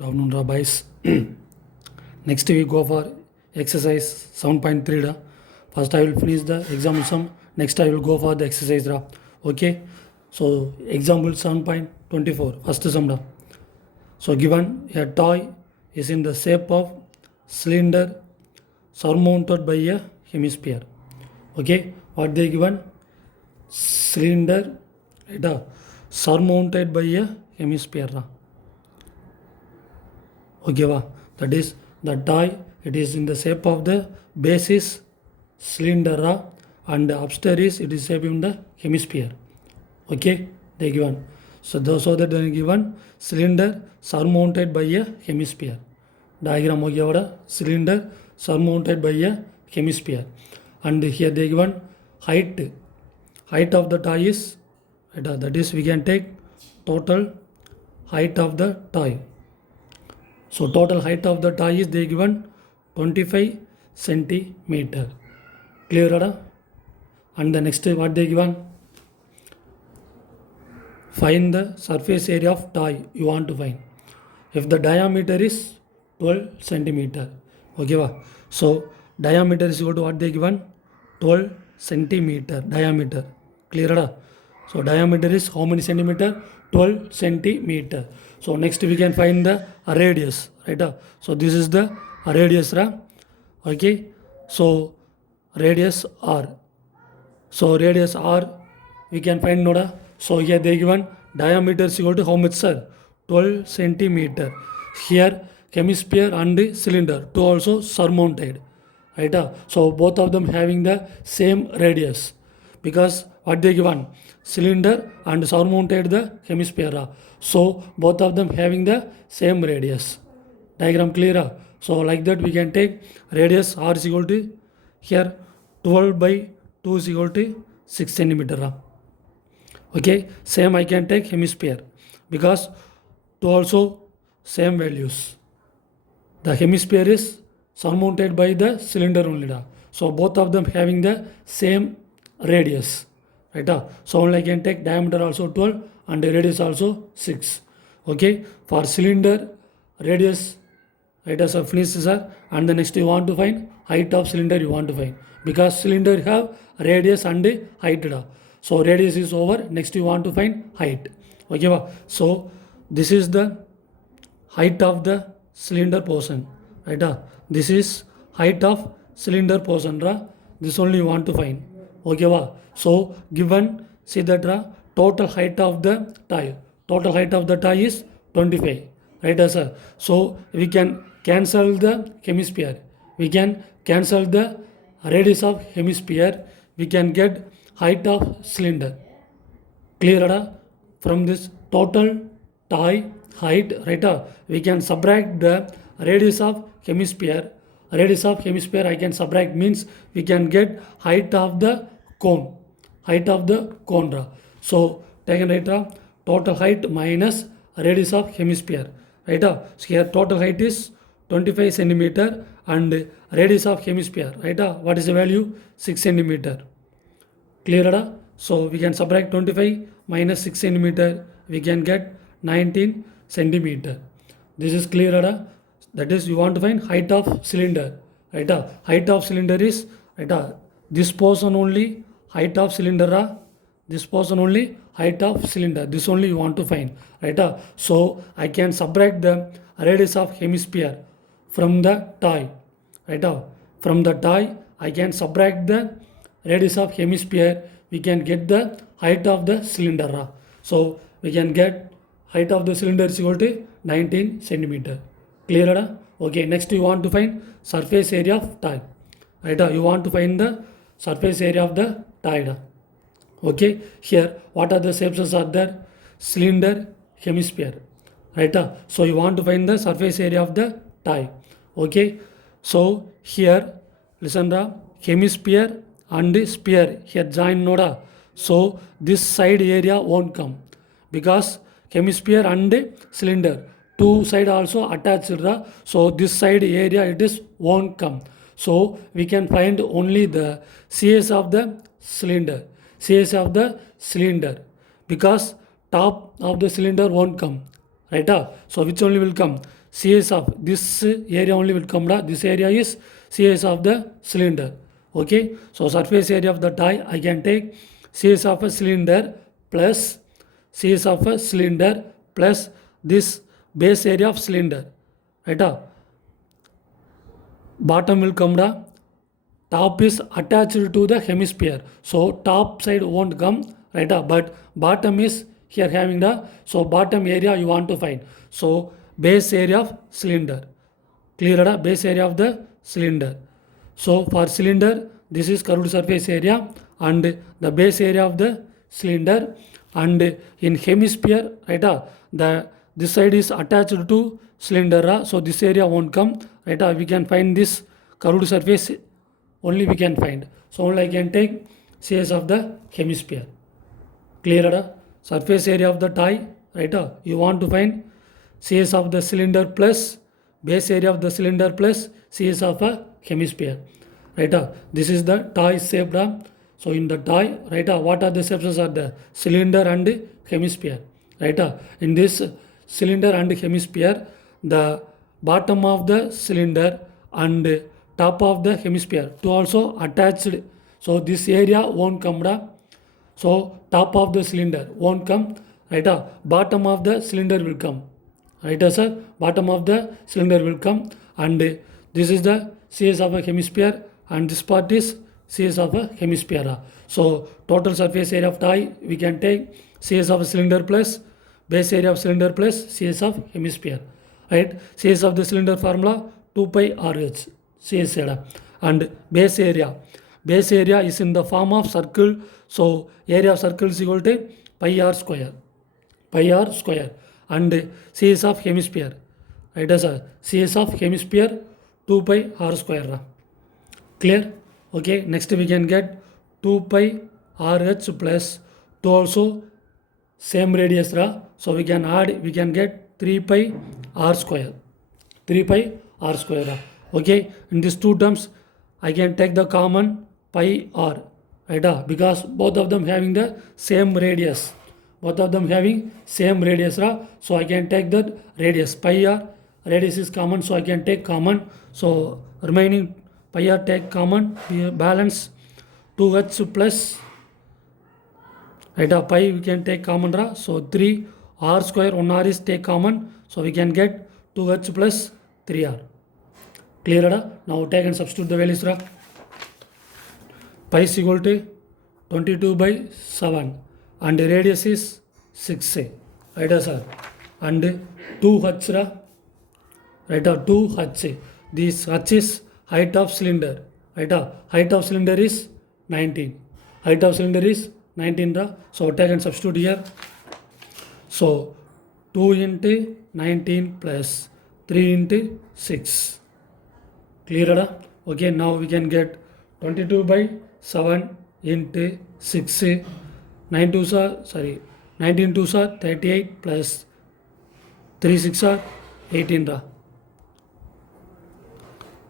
Good afternoon, boys. Next we go for exercise 7.3. First I will finish the example sum. Next I will go for the exercise. Okay. So example 7.24. First sum. So given a toy is in the shape of cylinder surmounted by a hemisphere. Okay. What they given? Cylinder surmounted by a hemisphere. Okay, that is the toy. It is in the shape of the base is cylinder and upstairs it is shape in the hemisphere. Okay, they given. So that they are given cylinder surmounted by a hemisphere. Diagram okay, cylinder surmounted by a hemisphere. And here they given height. Height of the toy is that is we can take total height of the toy. So total height of the toy is they given 25 centimeter. Clear, Ada? And the next what they given? Find the surface area of toy you want to find. If the diameter is 12 centimeter. Okay, so diameter is equal to what they given? 12 centimeter diameter. Clear, Ada? So diameter is how many centimeter? 12 centimeter. So next we can find the radius, right? So this is the radius, okay? So radius r. So radius r we can find noda. So here they given diameter is equal to how much, sir? 12 centimeter. Here hemisphere and cylinder two also surmounted, right? So both of them having the same radius because what they given? Cylinder and surmounted the hemisphere. So both of them having the same radius. Diagram clear? So like that we can take radius r is equal to here 12 by 2 is equal to 6 centimeter. Okay, same I can take hemisphere because two also same values. The hemisphere is surmounted by the cylinder only. So both of them having the same radius. Right? So only I can take diameter also 12 and radius also 6. Okay, for cylinder radius, right, as a finish, sir, and the next you want to find height of cylinder you want to find because cylinder have radius and height. So radius is over, next you want to find height. Okay, so this is the height of the cylinder portion, right? This is height of cylinder portion, this only you want to find. Okay, so given, see that total height of the toy. Total height of the toy is 25, right, sir? So we can cancel the hemisphere. We can cancel the radius of hemisphere. We can get height of cylinder. Clear, Ada? From this total toy height, right? We can subtract the radius of hemisphere. Radius of hemisphere I can subtract means we can get height of the cone. Height of the cone. So taken, right? Total height minus radius of hemisphere. Right? So here total height is 25 centimeter and radius of hemisphere. Right? What is the value? 6 centimeter. Clear? So we can subtract 25 minus 6 centimeter. We can get 19 centimeter. This is clear, that is you want to find height of cylinder, right? Height of cylinder is, right, this portion only height of cylinder, this portion only height of cylinder, this only you want to find, right? So I can subtract the radius of hemisphere from the toy, right? From the toy I can subtract the radius of hemisphere, we can get the height of the cylinder. So we can get height of the cylinder is equal to 19 centimeter. Clear? Okay, next you want to find surface area of toy. Right? You want to find the surface area of the toy. Okay, here what are the shapes are there? Cylinder, hemisphere. Right? So you want to find the surface area of the toy. Okay, so here listen, hemisphere and sphere here join noda. So this side area won't come because hemisphere and cylinder two side also attached, so this side area it is won't come. So we can find only the CS of the cylinder. CS of the cylinder because top of the cylinder won't come, right? So which only will come? CS of this area only will come down. This area is CS of the cylinder. Okay, so surface area of the die, I can take CS of a cylinder plus CS of a cylinder plus this base area of cylinder. Right? Bottom will come down. Top is attached to the hemisphere, so top side won't come, right? But bottom is here having the, so bottom area you want to find. So base area of cylinder, clear? Base area of the cylinder. So for cylinder, this is curved surface area and the base area of the cylinder, and in hemisphere, right? The this side is attached to cylinder, so this area won't come, right? We can find this curved surface only we can find. So only I can take CS of the hemisphere. Clear? Surface area of the tie, right? You want to find CS of the cylinder plus base area of the cylinder plus CS of a hemisphere. Right? This is the tie shaped. So in the tie, right? What are the shapes are the cylinder and hemisphere. Right? In this cylinder and hemisphere, the bottom of the cylinder and top of the hemisphere to also attached, so this area won't come down. So top of the cylinder won't come, right? Bottom of the cylinder will come, right sir? Bottom of the cylinder will come, and this is the CS of a hemisphere, and this part is CS of a hemisphere. So total surface area of die we can take CS of a cylinder plus base area of cylinder plus CS of hemisphere, right? CS of the cylinder formula 2 pi RH. CS area and base area is in the form of circle, so area of circle is equal to pi r square, and CS of hemisphere, right sir? CS of hemisphere 2 pi r square. Clear? Okay, next we can get 2 pi RH plus 2 also same radius, so we can add, we can get 3 pi r square, okay. In these two terms I can take the common pi r, right? Because both of them having the same radius, so I can take that radius pi r, radius is common, so I can take common, so remaining pi r take common, balance 2h plus, right? Pi we can take common, so 3 r square, 1 r is take common, so we can get 2h plus 3r. Clear? Now take and substitute the values. Pi is equal to 22 by 7 and the radius is 6, right sir? And 2h, right? 2h, this h is height of cylinder, right? Height of cylinder is 19, so take and substitute here. So 2 into 19 plus 3 into 6. Clear? Okay, now we can get 22 by 7 into 6, 19 2s are 38 plus 3 6 are 18.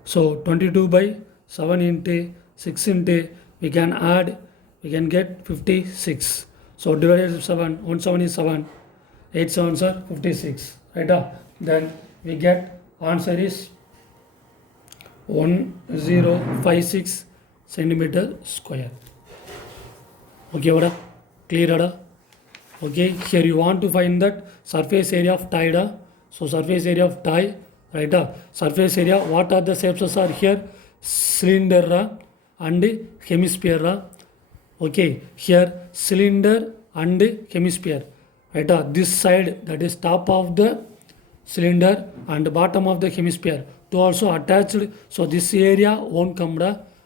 So 22 by 7 into 6 into, we can add, we can get 56. So divided by 7, 1 7 is 7, 8 7s are 56, right? Then we get answer is 1056 centimeter square. Okay, what? Clear? Okay, here you want to find that surface area of tie. So surface area of tie, right? Surface area, what are the shapes are here? Cylinder and hemisphere. Okay, here cylinder and hemisphere, right? This side, that is top of the cylinder and bottom of the hemisphere to also attached, so this area won't come,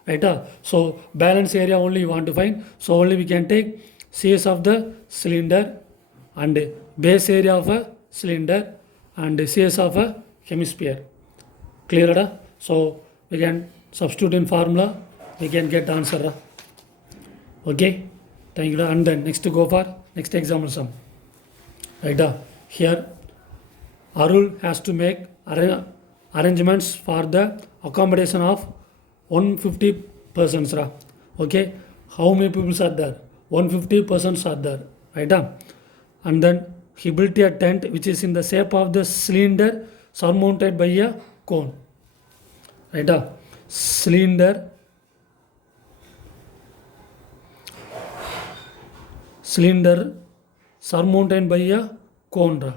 right? So balance area only you want to find, so only we can take CS of the cylinder and base area of a cylinder and CS of a hemisphere. Clear? So we can substitute in formula, we can get answer. Okay, thank you. And then next to go for next example sum, right? Here Arul has to make arrangements for the accommodation of 150 persons. Okay, how many people are there? 150 persons are there, right? And then he built a tent which is in the shape of the cylinder, surmounted by a cone. Right? Cylinder surmounted by a cone.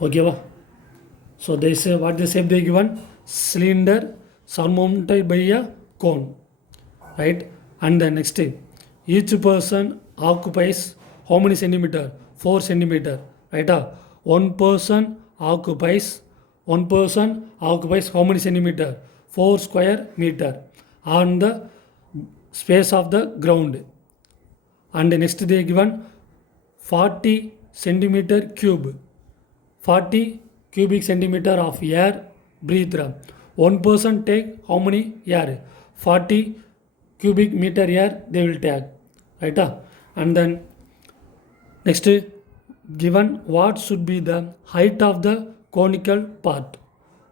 Okay. So they say what they say they given cylinder surmounted by a cone, right? And the next each person occupies how many centimeter? 4 centimeter, right? One person occupies how many centimeter? 4 square meter on the space of the ground. And the next they given 40 centimeter cube. 40 cubic centimeter of air breathed. One person take how many air? 40 cubic meter air they will take. Right? And then next given what should be the height of the conical part.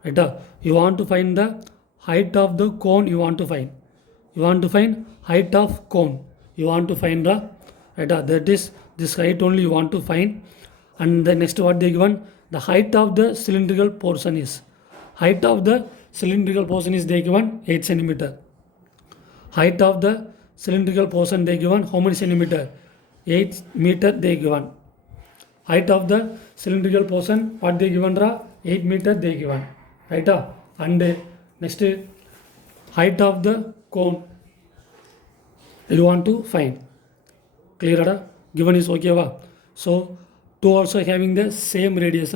Right? You want to find the height of the cone you want to find. You want to find height of cone. You want to find the right? That is this height only you want to find. And the next what they given the height of the cylindrical portion is they given 8 centimeter. Height of the cylindrical portion they given how many centimeter? 8 meter they given. Height of the cylindrical portion what they given? 8 meter they given. Right? And next height of the cone you want to find. Clear? Given is okay. So two also having the same radius.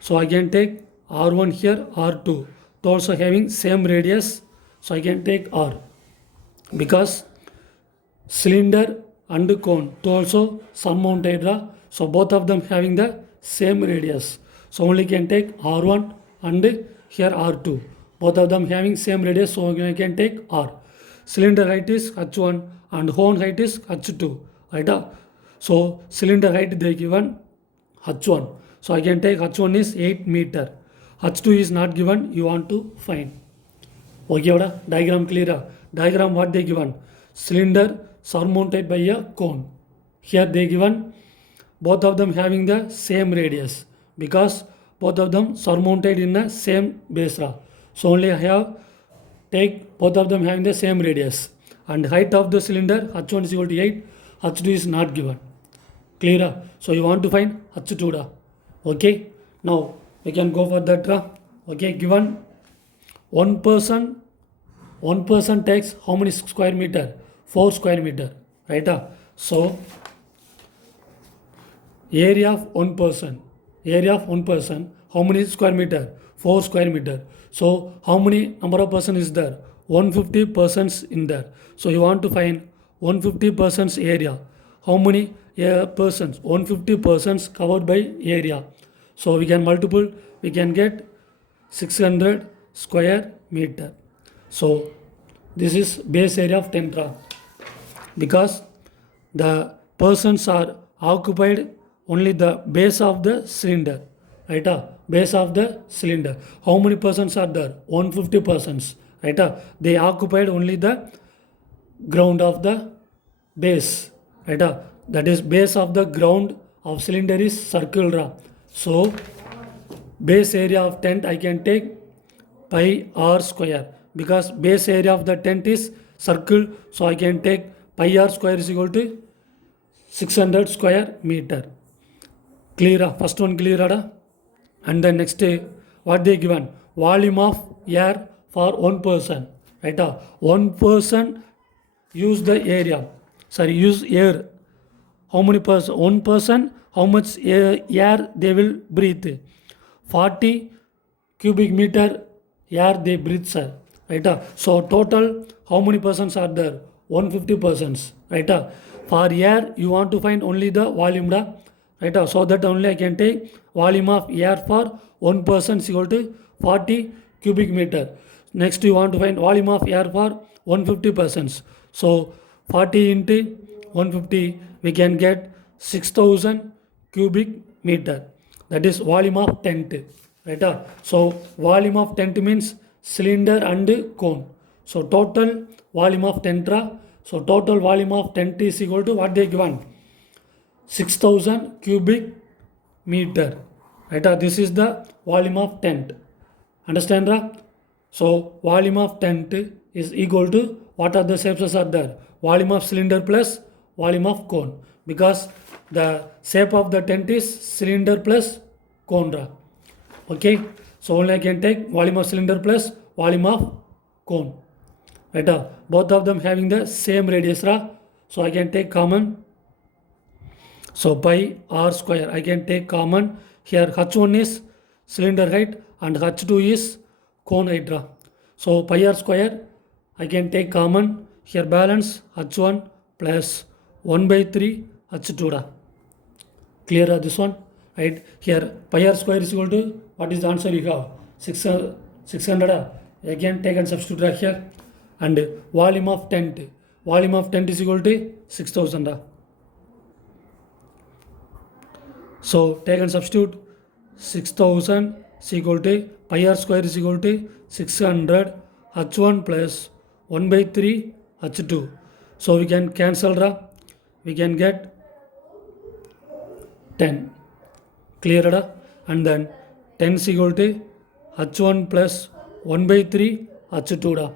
So I can take R1 here, R2. Two also having same radius. So I can take R. Because cylinder and cone two also surmounted. So both of them having the same radius. So only can take R1 and here R2. Both of them having same radius. So I can take R. Cylinder height is H1 and cone height is H2. Right? So cylinder height they given H1. So I can take H1 is 8 meter. H2 is not given. You want to find. Okay, diagram clear. Diagram what they given? Cylinder surmounted by a cone. Here they given both of them having the same radius because both of them surmounted in the same base. So only I have take both of them having the same radius. And height of the cylinder H1 is equal to 8. H2 is not given. Clear? So you want to find H2. Okay. Now we can go for that. Okay. Given one person takes how many square meter? 4 square meter. Right? So area of one person, how many square meter? 4 square meter. So how many number of person is there? 150 persons in there. So you want to find 150 persons area. How many persons? 150 persons covered by area. So we can multiple, we can get 600 square meter. So this is base area of tentra because the persons are occupied only the base of the cylinder. Right? Base of the cylinder. How many persons are there? 150 persons. Right? They occupied only the ground of the base. Right? That is base of the ground of cylinder is circle. So base area of tent I can take pi r square because base area of the tent is circle. So I can take pi r square is equal to 600 square meter. Clear? First one clear? And then next what they given? Volume of air for one person. Right? One person use the area. Use air. How many person? One person, how much air they will breathe? 40 cubic meter air they breathe, sir. Right? So total, how many persons are there? 150 persons. Right? For air, you want to find only the volume. Right? So that only I can take volume of air for one person is equal to 40 cubic meter. Next, you want to find volume of air for 150 persons. So 40 into 150, we can get 6000 cubic meter. That is volume of tent. Right? So volume of tent means cylinder and cone. So total volume of tent. So total volume of tent is equal to what they given? 6000 cubic meter, right? This is the volume of tent. Understand? So volume of tent is equal to, what are the shapes are there? Volume of cylinder plus volume of cone, because the shape of the tent is cylinder plus cone. Okay, so only I can take volume of cylinder plus volume of cone, right? Both of them having the same radius, so I can take common. So pi r square I can take common. Here h1 is cylinder height and h2 is cone height. So pi r square I can take common. Here balance h1 plus 1 by 3 h2. Clear this one, right? Here pi r square is equal to, what is the answer you have? 600. Again take and substitute here. And volume of tent is equal to 6000. So take and substitute. 6000 is equal to pi r square is equal to 600 h1 plus 1 by 3 h2. So we can cancel, we can get 10. Clear? And then 10 is equal to h1 plus 1 by 3 h2.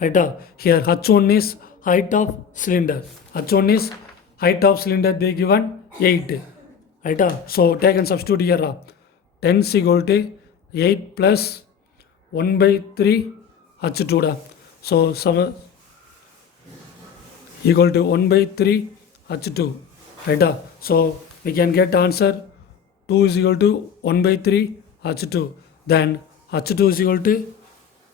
Right? Here h1 is height of cylinder. H1 is height of cylinder, they given 8. Right? So take and substitute here. 10 is equal to 8 plus 1 by 3 h2. So equal to 1 by 3 h2. Right? So we can get answer 2 is equal to 1 by 3 h2. Then h2 is equal to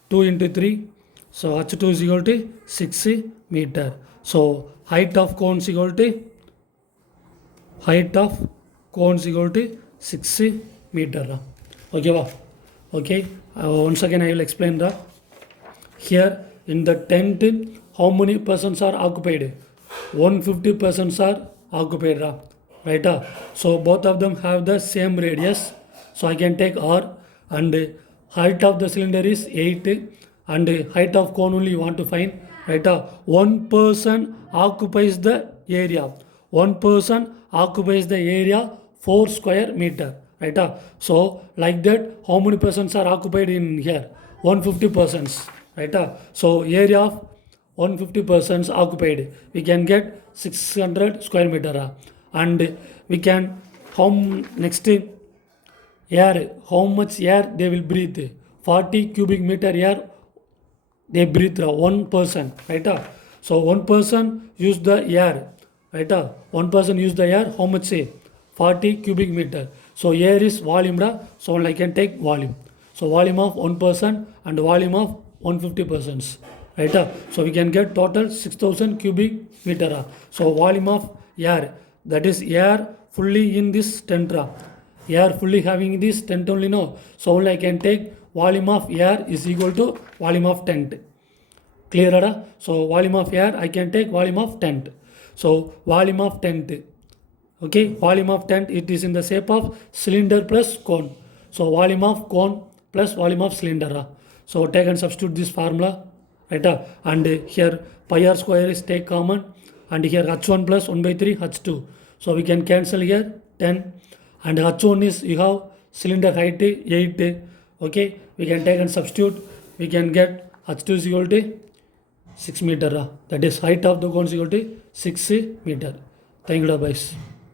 2 into 3. So h2 is equal to 6 meter. So height of cone is equal to 6 meter. Okay, okay. Once again I will explain. Here in the tent, how many persons are occupied? 150 persons are occupied, right? So both of them have the same radius, so I can take r. And height of the cylinder is 8, and height of cone only you want to find, right? One person occupies the area. One person occupies the area 4 square meter, right? So like that, how many persons are occupied in here? 150 persons, right? So area of 150 persons occupied, we can get 600 square meter. And we can, next air, how much air they will breathe? 40 cubic meter air they breathe, one person, right? So one person use the air, right? One person use the air, how much? 40 cubic meter. So air is volume, so I can take volume. So volume of one person and volume of 150 persons, right? So we can get total 6000 cubic meter. So volume of air, that is air fully in this tent. Air fully having this tent only, no. So only I can take volume of air is equal to volume of tent. Clear? So volume of air I can take volume of tent. So volume of tent, okay, volume of tent, it is in the shape of cylinder plus cone. So volume of cone plus volume of cylinder. So take and substitute this formula, right? And here pi r square is take common, and here h1 plus 1 by 3 h2. So we can cancel here 10, and h1 is, you have cylinder height 8. Okay, we can take and substitute, we can get h2 is equal to 6 meter. That is height of the cone is equal to 6 meter. Thank you, boys.